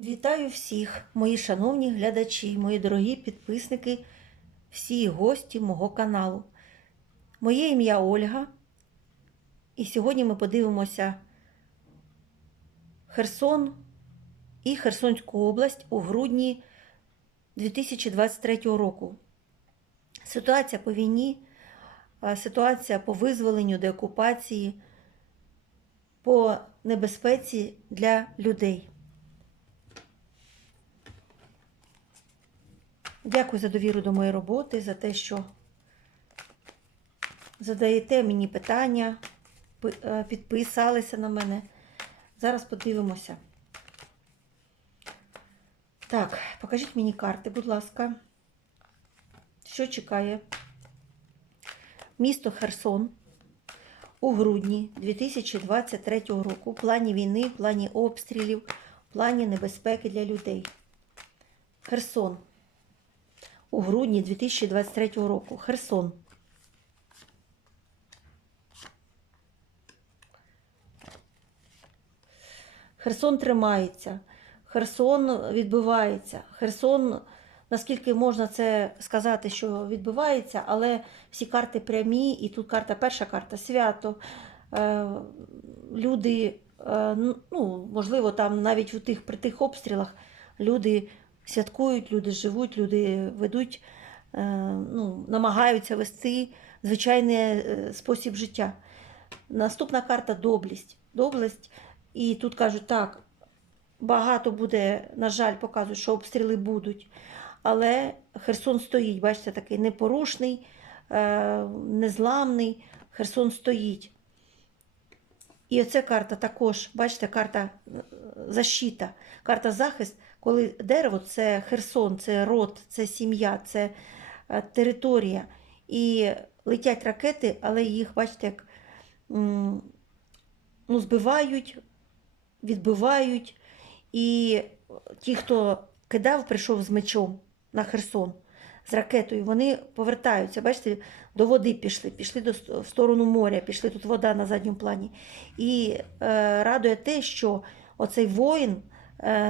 Вітаю всіх, мої шановні глядачі, мої дорогі підписники, всі гості мого каналу. Моє ім'я Ольга, і сьогодні ми подивимося Херсон і Херсонську область у грудні 2023 року. Ситуація по війні, ситуація по визволенню, деокупації, по небезпеці для людей. Дякую за довіру до моєї роботи, за те, що задаєте мені питання, е, підписалися на мене. Зараз подивимося. Так, покажіть мені карти, будь ласка. Що чекає? Місто Херсон у грудні 2023 року в плані війни, в плані обстрілів, в плані небезпеки для людей. Херсон у грудні 2023 року. Херсон. Херсон тримається. Херсон відбивається. Херсон, наскільки можна це сказати, що відбивається, але всі карти прямі, і тут карта, перша карта свято. Е, Люди, е, ну, можливо, там навіть у тих, при тих обстрілах люди святкують, люди живуть, люди ведуть, е, ну, намагаються вести звичайний е, спосіб життя. Наступна карта доблість. Доблесть. І тут кажуть, так, багато буде, на жаль, показують, що обстріли будуть. Але Херсон стоїть, бачите, такий непорушний, е, незламний. Херсон стоїть. І оця карта також, бачите, карта защита, карта захист, коли дерево це Херсон, це род, це сім'я, це е, територія. І летять ракети, але їх, бачите, як ну, збивають, відбивають. І ті, хто кидав, прийшов з мечом на Херсон з ракетою, вони повертаються. Бачите, до води пішли, пішли до, в сторону моря, пішли тут вода на задньому плані. І е, радує те, що оцей воїн,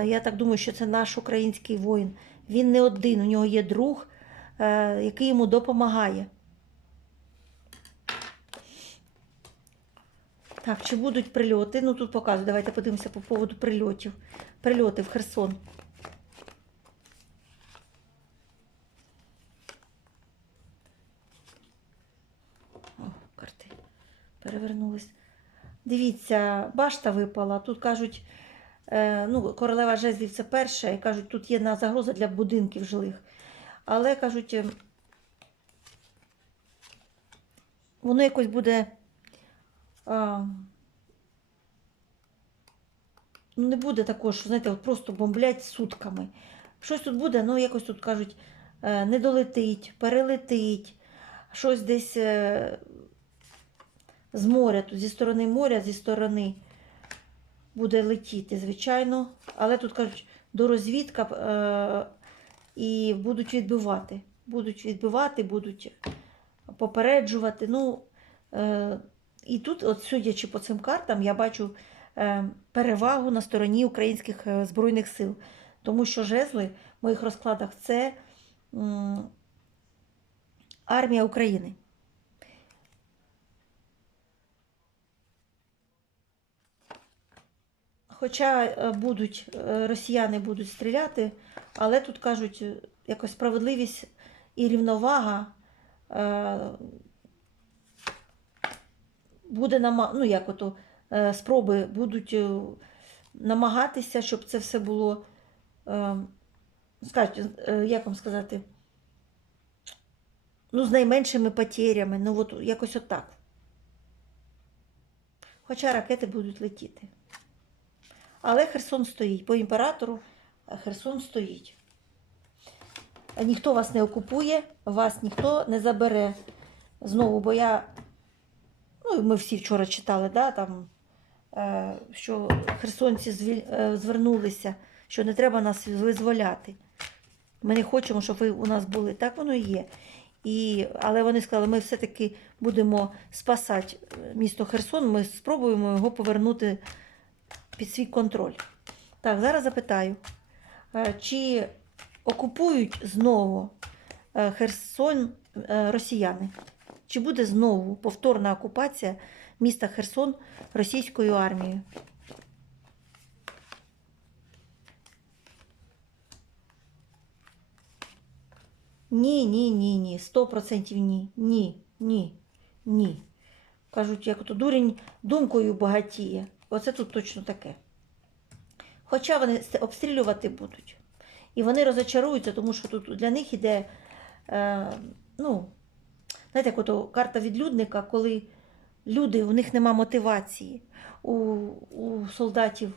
я так думаю, що це наш український воїн, він не один, у нього є друг, е, який йому допомагає. Так, чи будуть прильоти? Ну тут показую. Давайте подивимося по поводу прильотів. Прильоти в Херсон. О, карти перевернулись. Дивіться, башта випала. Тут кажуть, е, ну, королева жезлів це перша, і кажуть, тут є загроза для будинків жилих. Але кажуть, е, воно якось буде. А, ну, не буде такого, що, знаєте, от просто бомблять сутками. Щось тут буде, ну якось тут кажуть, е, не долетить, перелетить, щось десь е, з моря, тут зі сторони моря, зі сторони буде летіти, звичайно. Але тут кажуть, до розвідка е, і будуть відбивати. Будуть відбивати, будуть попереджувати. Ну, е, і тут, от судячи по цим картам, я бачу е, перевагу на стороні українських е, збройних сил. Тому що жезли в моїх розкладах це м, армія України. Хоча е, будуть е, росіяни будуть стріляти, але тут кажуть, е, якось справедливість і рівновага буде нама... ну, як ото, спроби будуть намагатися, щоб це все було, скажуть, е, як вам сказати, ну, з найменшими потерями, ну от якось отак. Хоча ракети будуть летіти. Але Херсон стоїть. По імператору е, Херсон стоїть. Ніхто вас не окупує, вас ніхто не забере. Знову, бо я, ну ми всі вчора читали, да, там, е, що херсонці е, звернулися, що не треба нас визволяти. Ми не хочемо, щоб ви у нас були. Так воно і є. І, але вони сказали, ми все-таки будемо спасати місто Херсон, ми спробуємо його повернути під свій контроль. Так, зараз запитаю. Е, Чи окупують знову е, Херсон е, росіяни? Чи буде знову повторна окупація міста Херсон російською армією? Ні, ні, ні, ні. Сто процентів ні. Ні, ні, ні. Кажуть, як то дурень думкою багатіє. Оце тут точно таке. Хоча вони обстрілювати будуть. І вони розочаруються, тому що тут для них іде, е, ну, знаєте, як карта відлюдника, коли люди, у них нема мотивації. У, у солдатів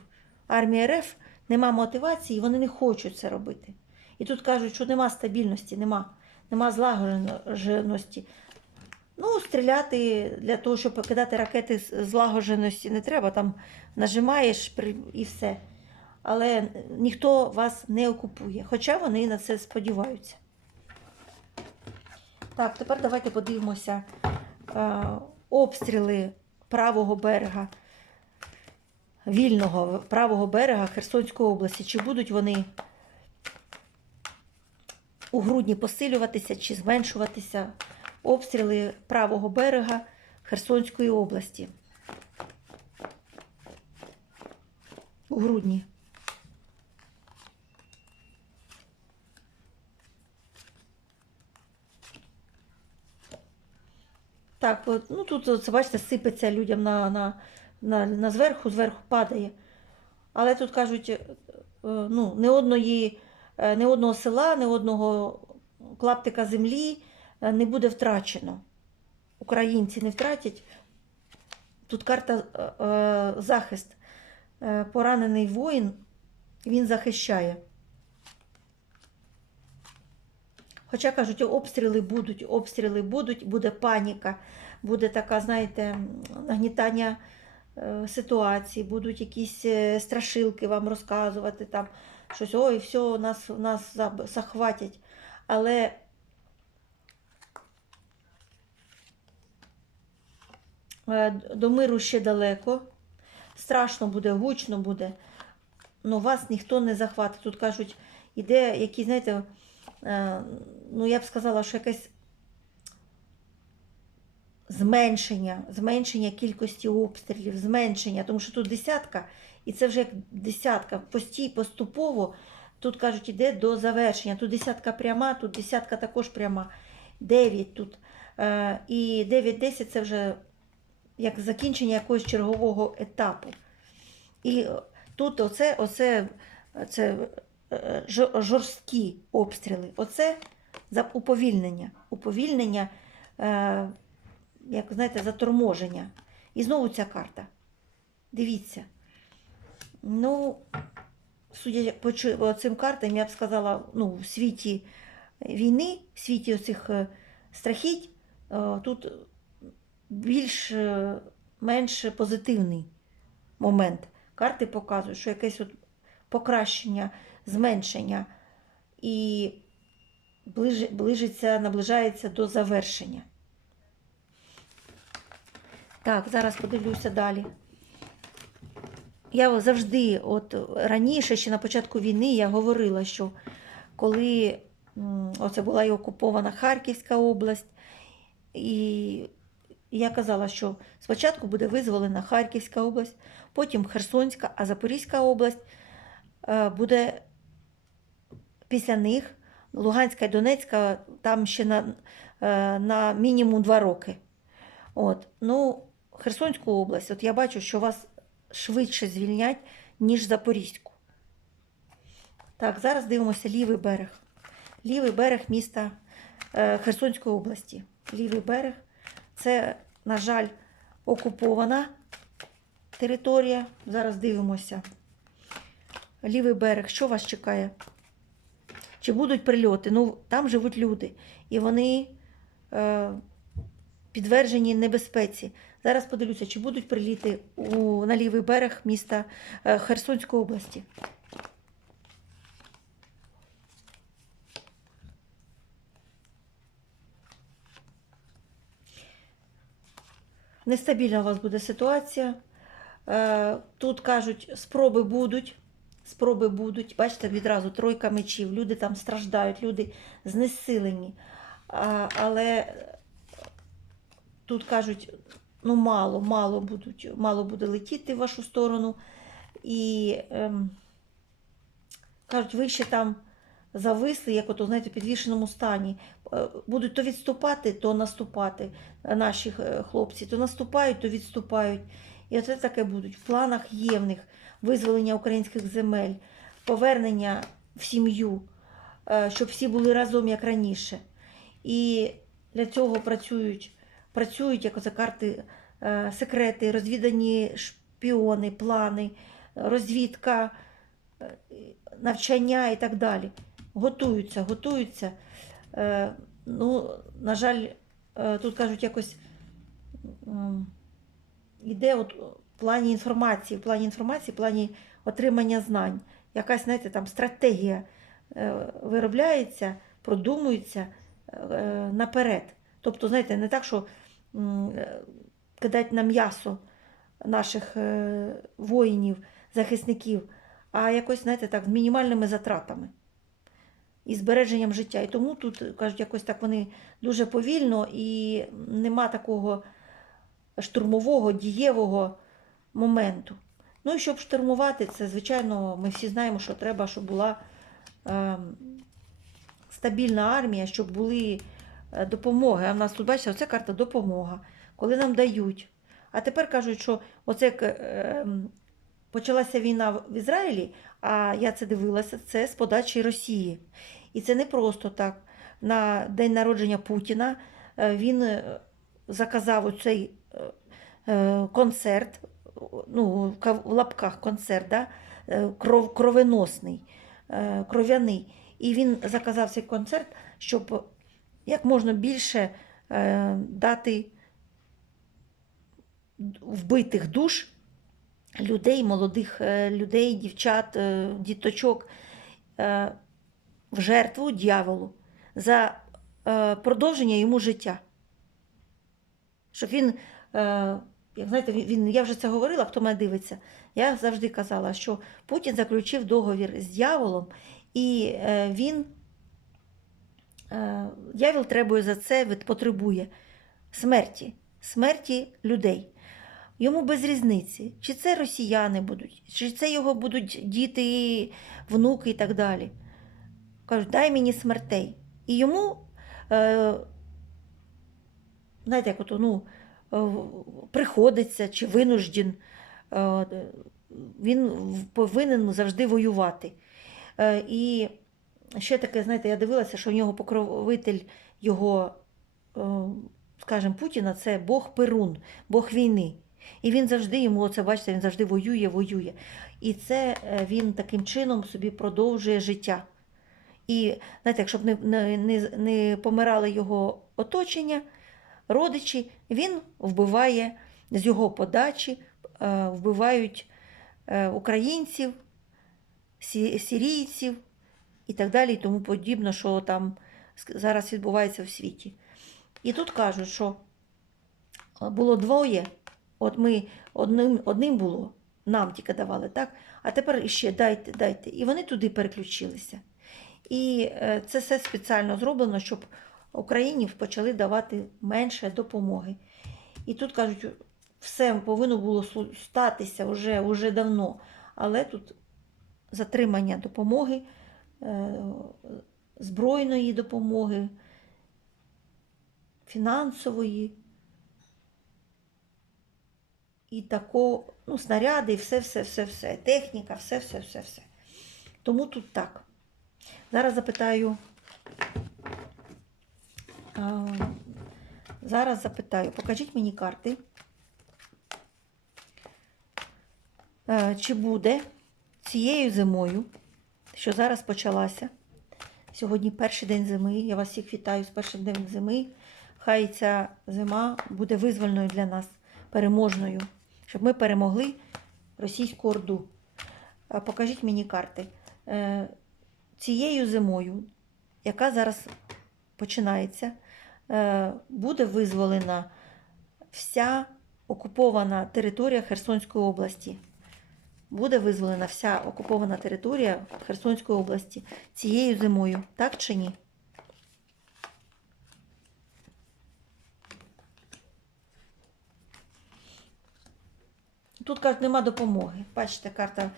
армії РФ нема мотивації, вони не хочуть це робити. І тут кажуть, що нема стабільності, нема, нема злагодженості. Ну, стріляти для того, щоб кидати ракети з злагодженості не треба, там нажимаєш і все. Але ніхто вас не окупує, хоча вони на це сподіваються. Так, тепер давайте подивимося е, обстріли правого берега, вільного правого берега Херсонської області. Чи будуть вони у грудні посилюватися чи зменшуватися обстріли правого берега Херсонської області у грудні. Так, от, ну тут, от, бачите, сипеться людям на, на, на, на зверху, зверху падає. Але тут кажуть, е, ну, не одної, е, не одного села, не одного клаптика землі не буде втрачено. Українці не втратять. Тут карта е, е, захист. Е, Поранений воїн, він захищає. Хоча кажуть, обстріли будуть, обстріли будуть, буде паніка, буде така, знаєте, нагнітання е, ситуації, будуть якісь е, страшилки вам розказувати, там щось, ой, все, нас, нас захватять. Але до миру ще далеко. Страшно буде, гучно буде, але вас ніхто не захватить. Тут кажуть, іде якісь, знаєте, е, ну я б сказала, що якесь зменшення, зменшення кількості обстрілів, зменшення, тому що тут десятка, і це вже як десятка, постій, поступово, тут кажуть, іде до завершення. Тут десятка пряма, тут десятка також пряма, 9 тут. Е, І 9-10 це вже як закінчення якогось чергового етапу. І тут оце, оце це е, жорсткі обстріли. Оце уповільнення. Уповільнення, е, як знаєте, заторможення. І знову ця карта. Дивіться. Ну, судя по цим картам, я б сказала, ну, в світі війни, в світі оцих е, страхіть, е, тут більш е, менш позитивний момент. Карти показують, що якесь от покращення, зменшення і ближи, ближиться, наближається до завершення. Так, зараз подивлюся далі. Я завжди, от раніше, ще на початку війни, я говорила, що коли оце була і окупована Харківська область, і я казала, що спочатку буде визволена Харківська область, потім Херсонська, а Запорізька область е, буде після них, Луганська і Донецька, там ще на, е, на мінімум два роки. От. Ну, Херсонську область, от я бачу, що вас швидше звільнять, ніж Запорізьку. Так, зараз дивимося лівий берег. Лівий берег міста е, Херсонської області. Лівий берег це, на жаль, окупована територія. Зараз дивимося. Лівий берег, що вас чекає? Чи будуть прильоти? Ну, там живуть люди, і вони е, підтверджені небезпеці. Зараз подивлюся, чи будуть приліти у, на лівий берег міста е, Херсонської області. Нестабільна у вас буде ситуація. Е, Тут кажуть, спроби будуть, спроби будуть. Бачите, відразу тройка мечів, люди там страждають, люди знесилені. Але тут кажуть, ну мало, мало будуть, мало буде летіти в вашу сторону. І ем, кажуть, ви ще там зависли, як ото, знаєте, в підвішеному стані. Е, Будуть то відступати, то наступати е, наші е, хлопці, то наступають, то відступають. І оце таке будуть. В планах є в них визволення українських земель, повернення в сім'ю, щоб всі були разом як раніше. І для цього працюють, працюють як оце карти, секрети, розвідані шпіони, плани, розвідка, навчання і так далі. Готуються, готуються. Е, Ну, на жаль, е, тут кажуть, якось іде от в плані інформації, в плані інформації, в плані отримання знань. Якась, знаєте, там стратегія е, виробляється, продумується е, наперед. Тобто, знаєте, не так, що е, кидать на м'ясо наших е, воїнів, захисників, а якось, знаєте, так, з мінімальними затратами і збереженням життя. І тому тут кажуть, якось так вони дуже повільно і нема такого штурмового, дієвого моменту. Ну і щоб штурмувати, це, звичайно, ми всі знаємо, що треба, щоб була е, стабільна армія, щоб були е, допомоги. А в нас тут, бачите, оце карта допомога, коли нам дають. А тепер кажуть, що оце е, почалася війна в Ізраїлі, а я це дивилася, це з подачі Росії. І це не просто так. На день народження Путіна е, він е, заказав оцей е, е, концерт, ну, в лапках концерт, да? кров, кровеносний, кров'яний. І він заказав цей концерт, щоб як можна більше дати вбитих душ людей, молодих е, людей, дівчат, е, діточок е, в жертву дьяволу за продовження йому життя. Щоб він, як знаєте, він, я вже це говорила, хто мене дивиться. Я завжди казала, що Путін заключив договір з дьяволом, і він, дьявол требує за це, потребує смерті, смерті людей. Йому без різниці, чи це росіяни будуть, чи це його будуть діти, внуки і так далі. Кажуть, дай мені смертей. І йому, е, знаєте, як ото, ну, е, приходиться чи винужден, е, він повинен завжди воювати. Е, і ще таке, знаєте, я дивилася, що в нього покровитель його, е, скажімо, Путіна це Бог Перун, Бог війни. І він завжди йому, оце бачите, він завжди воює, воює. І це е, він таким чином собі продовжує життя. І знаєте, якщо б не, не, не, помирали його оточення, родичі, він вбиває з його подачі, е, вбивають е, українців, сі- сірійців і так далі, і тому подібно, що там зараз відбувається в світі. І тут кажуть, що було двоє, от ми одним, одним було, нам тільки давали, так? А тепер іще дайте, дайте. І вони туди переключилися. І е, це все спеціально зроблено, щоб Україні почали давати менше допомоги. І тут кажуть, все повинно було статися вже, вже давно. Але тут затримання допомоги, е, збройної допомоги, фінансової. І тако, ну, снаряди, і все, все, все, все, техніка, все, все, все, все. Тому тут так. Зараз запитаю. А, зараз запитаю, покажіть мені карти. Е, Чи буде цією зимою, що зараз почалася? Сьогодні перший день зими. Я вас всіх вітаю з першим днем зими. Хай ця зима буде визвольною для нас, переможною, щоб ми перемогли російську орду. Покажіть мені карти. Е, цією зимою, яка зараз починається, е, буде визволена вся окупована територія Херсонської області. буде визволена вся окупована територія Херсонської області цією зимою, так чи ні? Тут кажуть, нема допомоги. Бачите, карта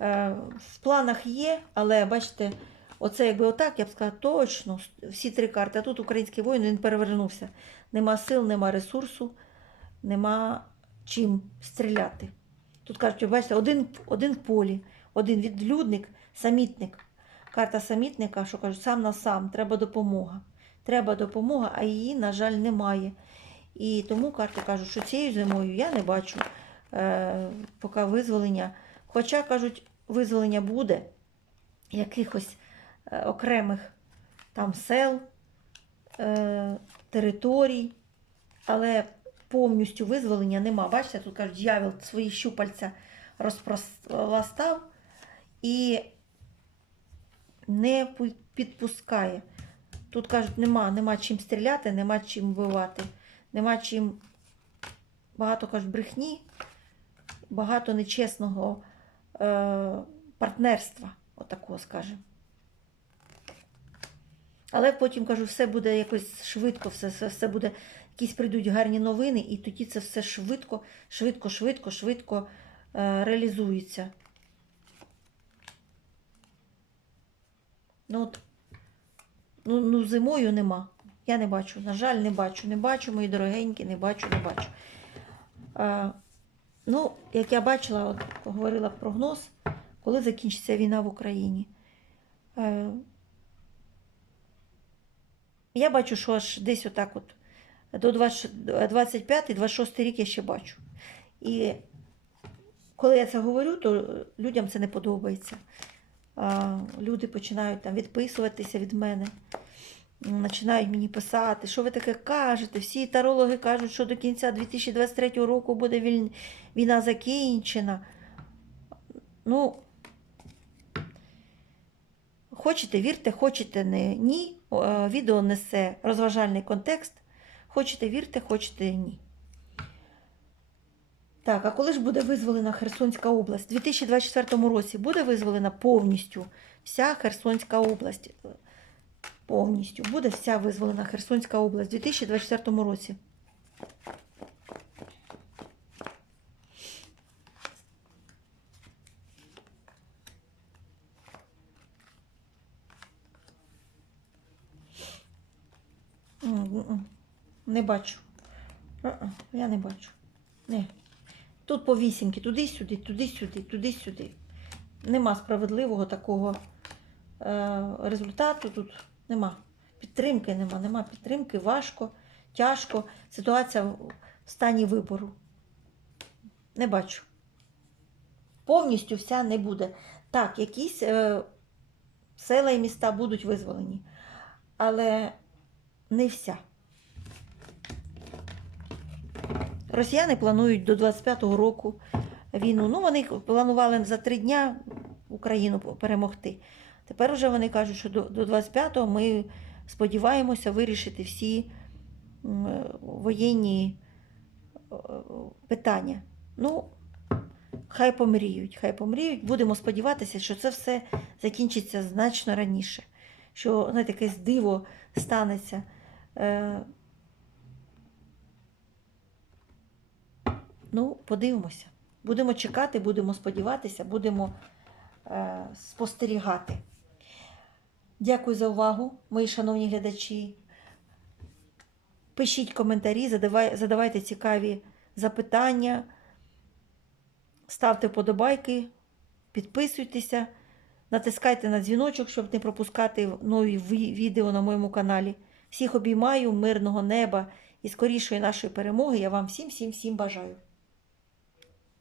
е, в планах є, але бачите, оце якби отак, я б сказала, точно, всі три карти. А тут український воїн він перевернувся. Нема сил, нема ресурсу, нема чим стріляти. Тут кажуть, бачите, один, один полі, один відлюдник, самітник. Карта самітника, що кажуть, сам на сам, треба допомога. Треба допомога, а її, на жаль, немає. І тому карти кажуть, що цією зимою я не бачу поки визволення. Хоча, кажуть, визволення буде якихось е, окремих там сел, е, територій, але повністю визволення нема. Бачите, тут кажуть, дьявол свої щупальця розпростав і не підпускає. Тут кажуть, нема, нема чим стріляти, нема чим вбивати, нема чим багато кажуть брехні, багато нечесного е, партнерства, отакого скажемо. Але потім кажу, все буде якось швидко, все, все, все буде, якісь прийдуть гарні новини, і тоді це все швидко, швидко, швидко, швидко е, реалізується. Ну, от, ну, ну, зимою нема. Я не бачу. На жаль, не бачу. Не бачу, мої дорогенькі, не бачу, не бачу. А, ну, як я бачила, от, говорила прогноз, коли закінчиться війна в Україні. Е, я бачу, що аж десь отак от до 25-26 рік я ще бачу. І коли я це говорю, то людям це не подобається. Люди починають там відписуватися від мене, починають мені писати, що ви таке кажете. Всі тарологи кажуть, що до кінця 2023 року буде війна закінчена. Ну, хочете, вірте, хочете не ні. Е, Відео несе розважальний контекст. Хочете вірте, хочете ні. Так, а коли ж буде визволена Херсонська область? У 2024 році буде визволена повністю вся Херсонська область. Повністю буде вся визволена Херсонська область у 2024 році. Не бачу. Я не бачу. Ні. Тут по вісімки, туди-сюди, туди-сюди, туди-сюди. Нема справедливого такого е, результату. Тут нема. Підтримки нема, нема підтримки, важко, тяжко. Ситуація в стані вибору. Не бачу. Повністю вся не буде. Так, якісь е, села і міста будуть визволені, але не вся. Росіяни планують до 25-го року війну. Ну, вони планували за три дня Україну перемогти. Тепер вже вони кажуть, що до, до 25-го ми сподіваємося вирішити всі воєнні е, питання. Ну, хай помріють, хай помріють. Будемо сподіватися, що це все закінчиться значно раніше. Що знаєте, якесь диво станеться. Е, Ну, подивимося. Будемо чекати, будемо сподіватися, будемо е, спостерігати. Дякую за увагу, мої шановні глядачі. Пишіть коментарі, задавай, задавайте цікаві запитання, ставте вподобайки, підписуйтеся, натискайте на дзвіночок, щоб не пропускати нові відео на моєму каналі. Всіх обіймаю, мирного неба і скорішої нашої перемоги. Я вам всім, всім, всім бажаю.